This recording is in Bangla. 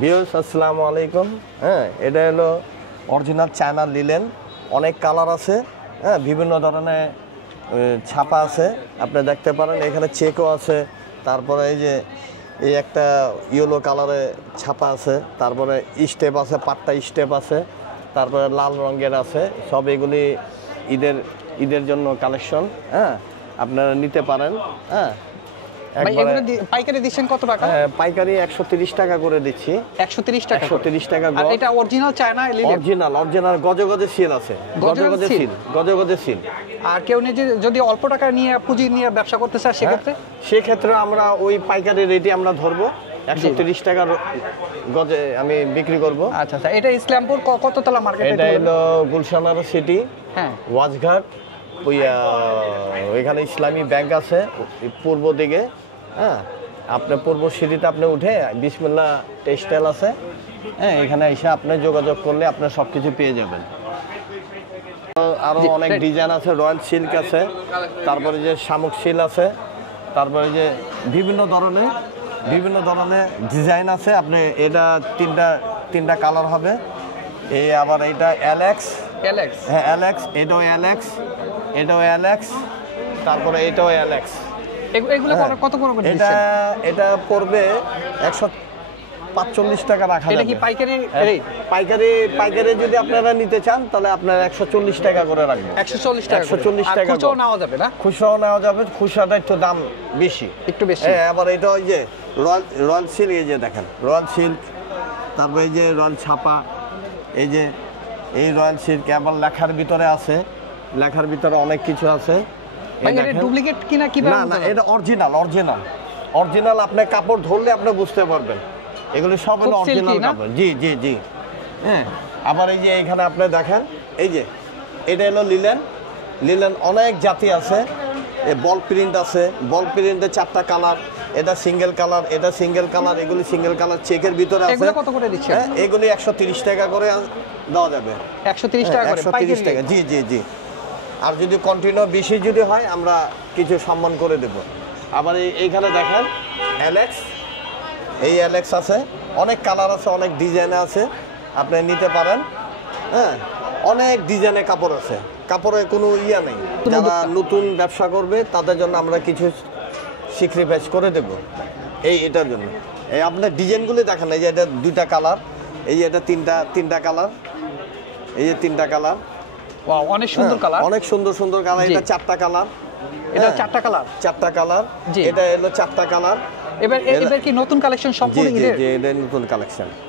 ভিউয়ার্স আসসালামু আলাইকুম। হ্যাঁ, এটা হলো অরিজিনাল চায়না লিলেন, অনেক কালার আছে। হ্যাঁ, বিভিন্ন ধরনের ছাপা আছে, আপনি দেখতে পারেন। এখানে চেকও আছে, তারপরে এই একটা ইয়েলো কালারে ছাপা আছে, তারপরে স্টেপ আছে, পাট্টা স্টেপ আছে, তারপরে লাল রঙের আছে। সব এগুলি ঈদের জন্য কালেকশন। হ্যাঁ, আপনারা নিতে পারেন। হ্যাঁ, পাইকারি দিচ্ছেন কত টাকা? পাইকারি 130 টাকা করে দিচ্ছি। 130 টাকা? 130 টাকা। আর এটা অরিজিনাল চায়না লিলেন? অরিজিনাল গজে সিল আছে, গজে সিল। আর কেউ যদি অল্প টাকা নিয়ে পুঁজি নিয়ে ব্যবসা করতে চায় সেক্ষেত্রে আমরা ওই পাইকারি রেটে আমরা ধরবো 130 টাকার গজে আমি বিক্রি করব। আচ্ছা, এটা ইসলামপুর কততলা মার্কেট? এটা হলো গুলশান সিটি, হ্যাঁ, ওয়াজঘাট। ওইখানে ইসলামী ব্যাংক আছে পূর্ব দিকে। হ্যাঁ, আপনার পূর্ব সিটিতে আপনি উঠে বিসমিল্লাহ টেক্সটাইল আছে। হ্যাঁ, এখানে এসে আপনি যোগাযোগ করলে আপনি সব কিছু পেয়ে যাবেন। আরও অনেক ডিজাইন আছে, রয়্যাল সিল্ক আছে, তারপরে যে শামুক সিল্ক আছে, তারপরে যে বিভিন্ন ধরনের ডিজাইন আছে। আপনি এটা তিনটা কালার হবে। এই আবার এইটা অ্যালেক্স, হ্যাঁ অ্যালেক্স, এটাও অ্যালেক্স, তারপরে এটাও অ্যালেক্স। এগুলো কত করে দিচ্ছেন? এটা পড়বে 145 টাকা রাখা যাবে। এটা কি পাইকারি রেট? পাইকারি যদি আপনারা নিতে চান তাহলে আপনারা 140 টাকা করে রাখবেন। 140 টাকা? 140 টাকা। খুচরাও নেওয়া যাবে না? খুচরাও নেওয়া যাবে, খুচরাটা একটু দাম বেশি, একটু বেশি। হ্যাঁ, আবার এটা ওই যে রয়্যাল সিল্ক, এই যে দেখেন রয়্যাল সিল্ক, তারপরে এই যে রয়্যাল ছাপা, এই রয়্যাল সিল্ক আবার লেখার ভিতরে আছে, লেখার ভিতরে অনেক কিছু আছে। ডুপ্লিকেট কিনা কিভাবে? না, এটা অরিজিনাল। আপনি কাপড় ধরলে আপনি বুঝতে পারবেন এগুলো সব হলো অরিজিনাল কাপড়। জি। হ্যাঁ, আবার এই যে এখানে আপনি দেখেন, এই যে এটা হলো লিলেন অনেক জাতি আছে। বল প্রিন্ট আছে, বল প্রিন্টে 4টা কালার। এটা সিঙ্গেল কালার, এগুলি সিঙ্গেল কালার চেকের ভিতরে আছে। এগুলো কত করে দিচ্ছেন? এগুলি 130 টাকা করে দেওয়া যাবে। 130 টাকা করে? 130 টাকা, জি। আর যদি কন্টিনিউ বেশি যদি হয় আমরা কিছু সম্মান করে দেব। আবার এইখানে দেখেন অ্যালেক্স আছে, অনেক কালার আছে, অনেক ডিজাইন আছে, আপনি নিতে পারেন। হ্যাঁ, অনেক ডিজাইনের কাপড় আছে, কাপড়ে কোনো ইয়া নেই। যারা নতুন ব্যবসা করবে তাদের জন্য আমরা কিছু স্যাক্রিফাইস করে দেব এটার জন্য। এই আপনার ডিজাইনগুলি দেখেন, এই যে এটা 2টা কালার, এই যে এটা তিনটা কালার, এই যে 3টা কালার। অনেক সুন্দর কালার, অনেক সুন্দর কালার। এটা 4টা কালার, এটা 4টা কালার, 4টা কালার। এটা হলো 4টা কালার। এবার কি নতুন কালেকশন সম্পূর্ণ? জি, এটা নতুন কালেকশন।